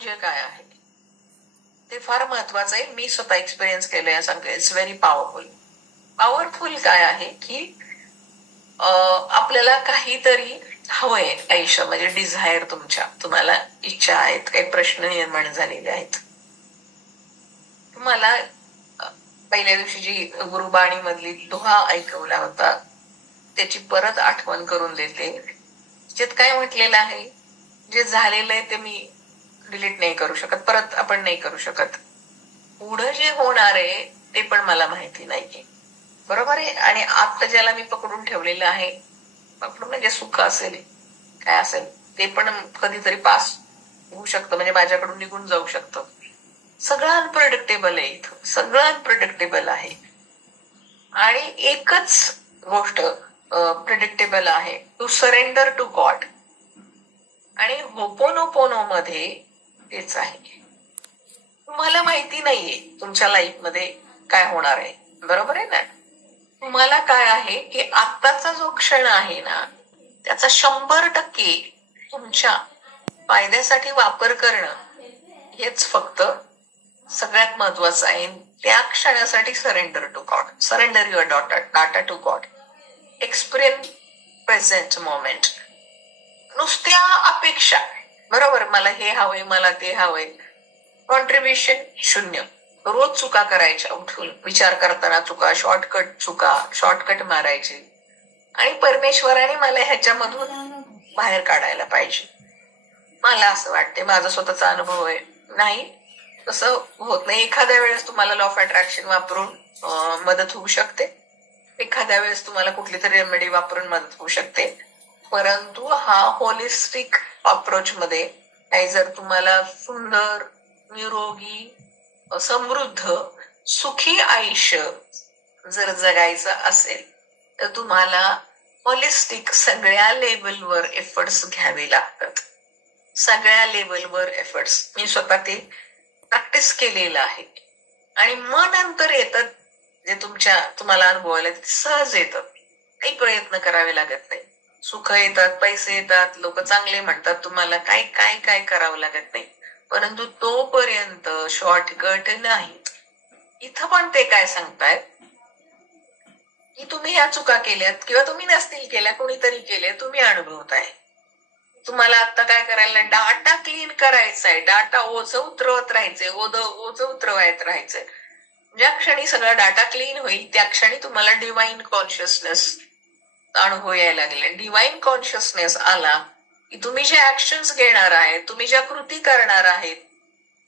म्हणजे काय आहे ते फार महत्वाचं आहे. मी स्वतः एक्सपिरियन्स केलंय सांगते. It's very powerful. पॉवरफुल काय आहे की आपल्याला काहीतरी हवंय आयुष्य, म्हणजे डिझायर, तुम्हाला इच्छा आहेत, काही प्रश्न निर्माण झालेले आहेत. तुम्हाला पहिल्या दिवशी जी गुरुबाणी मधली दोहा ऐकवला होता त्याची परत आठवण करून देते. त्याच्यात काय म्हटलेलं आहे, जे झालेलं आहे ते मी डिलीट नाही करू शकत, परत आपण नाही करू शकत. पुढं जे होणार आहे ते पण मला माहिती नाहीये. बरोबर आहे. आणि आता ज्याला मी पकडून ठेवलेलं आहे, पकडून म्हणजे सुख असेल काय असेल ते पण कधीतरी पास होऊ शकतं, म्हणजे माझ्याकडून निघून जाऊ शकतं. सगळं अनप्रेडिक्टेबल आहे इथं, सगळं अनप्रेडिक्टेबल आहे. आणि एकच गोष्ट प्रिडिक्टेबल आहे, टू सरेंडर टू गॉड. आणि होपोनोपोनो मध्ये तेच आहे. तुम्हाला माहिती नाहीये तुमच्या लाईफ मध्ये काय होणार आहे, बरोबर आहे ना. तुम्हाला काय आहे की आत्ताचा जो क्षण आहे ना त्याचा 100% तुमच्या फायद्यासाठी वापर करणं हेच फक्त सगळ्यात महत्वाचं आहे. त्या क्षणासाठी surrender to God, surrender your data to God, experience present moment. नुसत्या अपेक्षा, बरोबर, मला हे हवंय, मला ते हवंय, कॉन्ट्रीब्युशन 0. रोज चुका करायच्या, उठून विचार करताना चुका, शॉर्टकट मारायचे. आणि परमेश्वराने मला ह्याच्यामधून बाहेर काढायला पाहिजे, मला असं वाटते. माझा स्वतःचा अनुभव आहे. नाही तसं होत नाही. एखाद्या वेळेस तुम्हाला लॉ ऑफ अट्रॅक्शन वापरून मदत होऊ शकते, एखाद्या वेळेस तुम्हाला कुठली तरी रेमेडी वापरून मदत होऊ शकते. परंतु हा होलिस्टिक अप्रोच मध्ये जर तुम्हाला सुंदर, निरोगी, समृद्ध, सुखी आयुष्य जर जगायचं असेल तर तुम्हाला होलिस्टिक सगळ्या लेवलवर एफर्ट्स घ्यावे लागतात. सगळ्या लेवलवर एफर्ट्स. मी स्वतः ते प्रॅक्टिस केलेलं आहे. आणि मग नंतर येतात जे तुम्हाला अनुभवायला सहज येतं, काही प्रयत्न करावे लागत नाही. सुख येतात, पैसे येतात, लोक चांगले म्हणतात तुम्हाला, काय काय काय करावं लागत नाही. परंतु तोपर्यंत शॉर्टकट नाहीत. इथं पण ते काय सांगतायत की तुम्ही ह्या चुका केल्यात किंवा तुम्ही नसतील केल्या, कोणीतरी केल्या, तुम्ही अनुभवताय. तुम्हाला आता काय करायला, डाटा क्लीन करायचा आहे, डाटा ओझ उतरवत राहायचंय, ओझ उतरवायत राहायचंय. ज्या क्षणी सगळा डाटा क्लीन होईल त्या क्षणी तुम्हाला डिवाइन कॉन्शियसनेस अनुभव यायला लागले. डिवाइन कॉन्शियसनेस आला की तुम्ही जे ऍक्शन्स घेणार आहेत, तुम्ही ज्या कृती करणार आहेत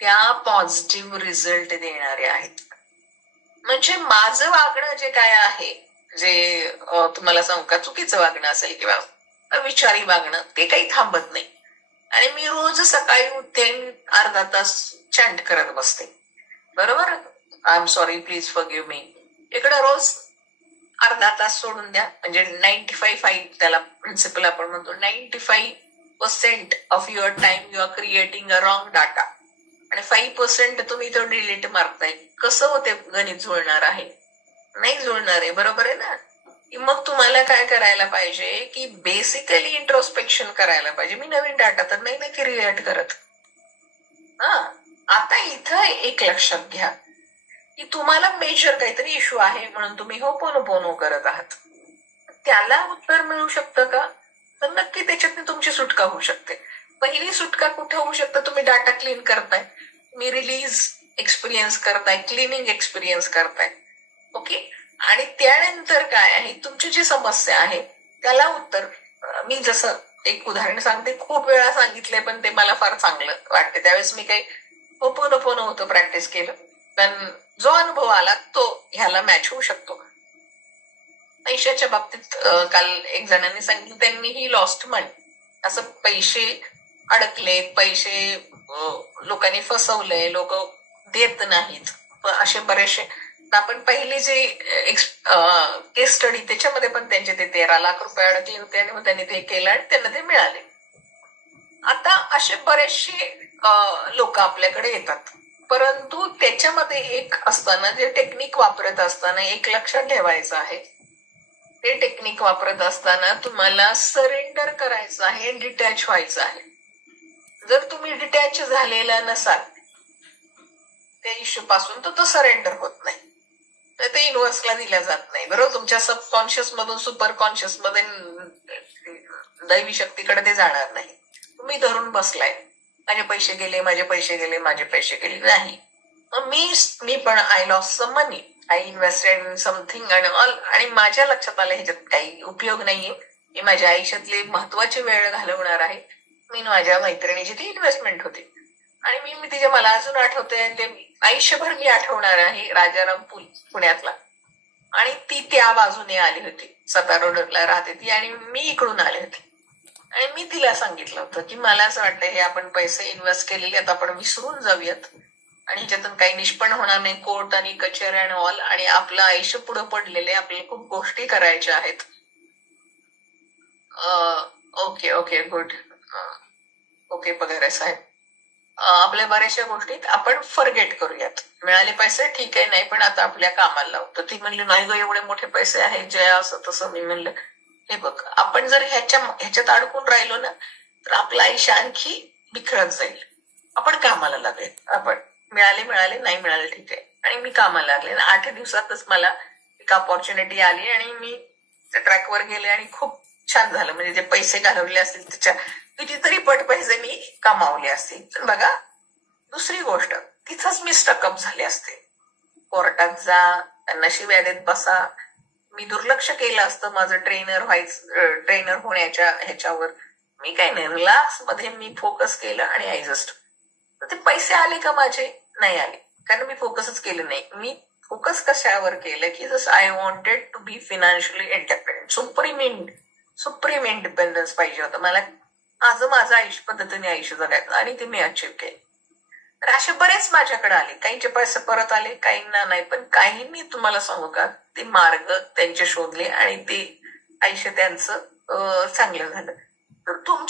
त्या पॉझिटिव्ह रिझल्ट देणारे आहेत. म्हणजे माझं वागणं जे काय आहे, जे तुम्हाला सांगू का चुकीचं वागणं असेल किंवा विचारी वागणं, ते काही थांबत नाही. आणि मी रोज सकाळी उठते, अर्धा तास चॅन्ट करत बसते, बरोबर, I am sorry, please forgive me. इकडे रोज अर्धा तास सोडून द्या, म्हणजे 95 त्याला प्रिन्सिपल आपण म्हणतो, 95% of your time you are creating a wrong data आणि 5% तुम्ही तो डिलीट मारताय. कसं होते गणित जुळणार आहे? नाही जुळणार आहे, बरोबर आहे ना. मग तुम्हाला काय करायला पाहिजे की बेसिकली इंट्रोस्पेक्शन करायला पाहिजे. मी नवीन डाटा तर नाही क्रिएट करत. आता इथं एक लक्षात घ्या की तुम्हाला मेजर काहीतरी इश्यू आहे म्हणून तुम्ही होपोनोपोनो करत आहात. त्याला उत्तर मिळू शकतं का? तर नक्की त्याच्यातून तुमची सुटका होऊ शकते. पहिली सुटका कुठे होऊ शकतं? तुम्ही डाटा क्लीन करताय, तुम्ही रिलीज एक्सपिरियन्स करताय, क्लिनिंग एक्सपिरियन्स करताय, ओके. आणि त्यानंतर काय आहे, तुमची जी समस्या आहे त्याला उत्तर. मी जसं एक उदाहरण सांगते, खूप वेळा सांगितलंय पण ते मला फार चांगलं वाटते. त्यावेळेस मी काही होपोनोपोनो होतं प्रॅक्टिस केलं, पण जो अनुभव आला तो ह्याला मॅच होऊ शकतो. पैशाच्या बाबतीत काल एक जणांनी सांगितलं, त्यांनीही लॉस्ट मनी, असं पैसे अडकले, पैसे लोकांनी फसवलंय, लोक देत नाहीत, असे बरेचसे. आपण पहिली जे केस स्टडी त्याच्यामध्ये पण त्यांचे ते 13 लाख रुपये अडकले होते आणि मग त्यांनी ते केलं आणि त्यांना ते मिळाले. आता असे बरेचसे लोक आपल्याकडे येतात, परंतु त्याच्यामध्ये एक असताना जे टेक्निक वापरत असताना एक लक्षात ठेवायचं आहे, ते टेक्निक वापरत असताना तुम्हाला सरेंडर करायचं आहे, डिटॅच व्हायचं आहे. जर तुम्ही डिटॅच झालेला नसाल त्या इश्यू पासून तर तो सरेंडर होत नाही, तर ते युनिव्हर्सला दिल्या जात नाही. बरोबर, तुमच्या सबकॉन्शियस मधून सुपर कॉन्शियस मध्ये दैवी शक्तीकडे ते जाणार नाही. तुम्ही धरून बसलाय माझे पैसे गेले, माझे पैसे गेले, माझे पैसे गेले. नाही, मी पण I loss some money, I invested in something and all, आणि माझ्या लक्षात आलं ह्याच्यात काही उपयोग नाहीये, मी माझ्या आयुष्यातली महत्वाची वेळ घालवणार आहे. मी माझ्या मैत्रिणीची ती इन्व्हेस्टमेंट होती आणि मी तिच्या, मला अजून आठवते, ते आयुष्यभर मी आठवणार आहे, राजाराम पुण्यातला. आणि ती त्या बाजूने आली होती, सतारा रोडला राहते ती आणि मी इकडून आले होते. आणि मी तिला सांगितलं होतं की मला असं वाटतं हे आपण पैसे इन्व्हेस्ट केलेले आता आपण विसरून जाऊयात आणि ह्याच्यातून काही निष्पन्न होणार नाही, कोर्ट आणि कचेरी आणि ऑल, आणि आपलं आयुष्य पुढे पडलेले, आपल्याला खूप गोष्टी करायच्या आहेत. Okay okay good. ओके पगार साहेब, आपल्या बऱ्याचशा गोष्टीत आपण फॉरगेट करूयात. मिळाले पैसे ठीक आहे, नाही पण आता आपल्या कामाला लावतो. ती म्हणली नाही ग एवढे मोठे पैसे आहेत जे असं तसं. मी म्हणलं हे बघ, आपण जर ह्याच्यात अडकून राहिलो ना तर आपलं आयुष्य आणखी बिखरत जाईल. आपण कामाला लागले, आपण मिळाले नाही मिळाले ठीक आहे, आणि मी कामाला लागले. 8 दिवसातच मला एक ऑपॉर्च्युनिटी आली आणि मी त्या ट्रॅकवर गेले आणि खूप छान झालं. म्हणजे जे पैसे घालवले असतील त्याच्या कितीतरी पट पैसे मी कमावले असतील. पण बघा, दुसरी गोष्ट, तिथंच मी स्टकअप झाले असते. कोर्टात जा, नशीब यादीत बसा. मी दुर्लक्ष केलं असतं माझं ट्रेनर होण्याच्या ह्याच्यावर. मी काय नाही, रिलॅक्स मध्ये मी फोकस केलं आणि आय जस्ट, ते पैसे आले का माझे? नाही आले, कारण मी फोकसच केलं नाही. मी फोकस कशावर केलं की just I wanted to be financially independent, supreme independence पाहिजे होतं मला. माझं आयुष्य पद्धतीने आयुष्य जगायचं आणि ते मी अचीव केले. तर असे बरेच माझ्याकडे आले, काहींचे पैसे परत आले, काहींना नाही. पण काहींनी तुम्हाला सांगू का, ते मार्ग त्यांचे शोधले आणि ते आयुष्य त्यांचं चांगलं झालं. तर तुमच्या